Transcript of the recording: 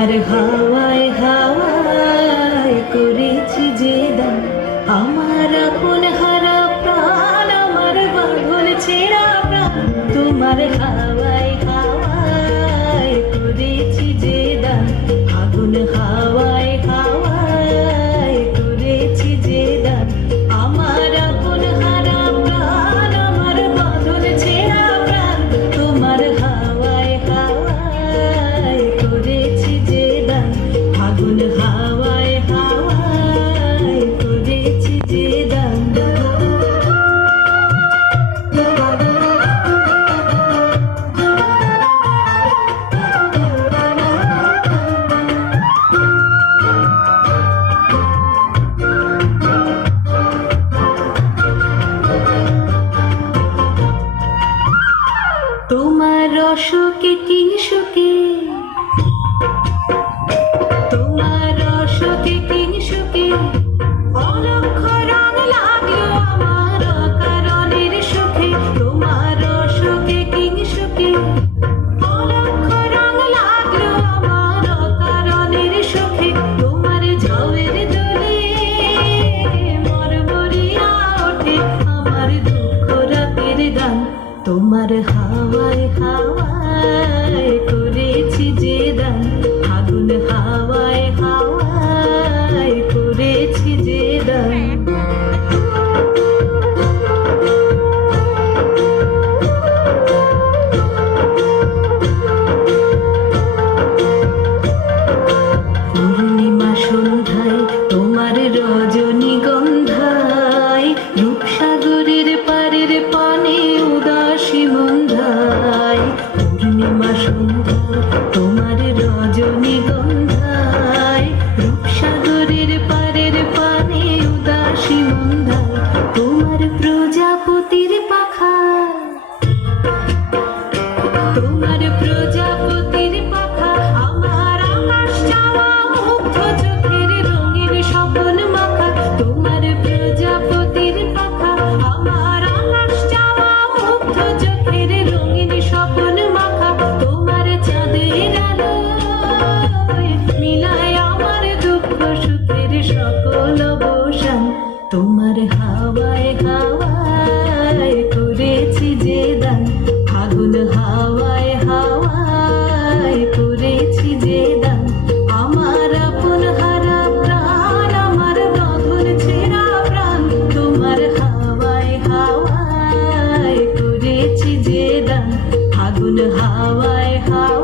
তোমার হাওয়ায় হাওয়ায় করেছি যে দান, আমার আপন হারা প্রাণ, আমার বাঁধন ছেঁড়া প্রাণ। তোমার হাওয়ায় হাওয়ায় করেছি যে দান, আগুন হাওয়ায় হাওয়ায় করেছি যে দান, আমার আপন হারা প্রাণ, আমার বাঁধন ছেঁড়া প্রাণ। তোমার হাওয়ায় হাওয়ায় করেছি যে দান, আগুন হাওয়ায় হাওয়ায় করেছি যে দান। তোমার অশোকে কি সুখে, তোমার অশোকে কি সুখে, অলক্ষ রং লাগলো আমার অকারণের সুখে। তোমার অশোকে কি সুখে, অলক্ষ রং লাগলো আমার অকারণের সুখে। তোমার ঝাউয়ের দোলে মরমরিয়া ওঠে আমার দুঃখ রাতের গান। তোমার হাওয়ায় হাওয়ায় করেছি যে দান, আগুন হাওয়ায় হাওয়ায় করেছি যে দান। পূর্ণিমা সন্ধ্যায় তোমার রজনীগন্ধায়, রূপসাগরের পারের পানে উদাসী মন্ধায়। পূর্ণিমা সন্ধ্যায় তোমার রজনীগন্ধায়, রূপসাগরের পারের পানে উদাসী মন্ধায়। তোমার প্রজাপতির পাখা, তোমার প্রজাপতির পাখা, আমার আকাশ চাওয়া মুগ্ধ চোখের রঙিন স্বপন মাখা। তোমার প্রজাপতির পাখা, আমার আকাশ চাওয়া মুগ্ধ চোখের রঙিন স্বপন মাখা। তোমার চাঁদের আলোয় মিলায় আমার দুঃখ সুখের সকল অবসান। তোমার হাওয়ায় হাওয়ায় করেছি যে দান, আগুন হাওয়ায় হাওয়ায় করেছি যে দান, আমার আপন হারা প্রাণ, আমার বাঁধন ছেঁড়া প্রাণ। তোমার হাওয়ায় হাওয়ায় করেছি যে দান, আগুন হাওয়ায় হাওয়ায়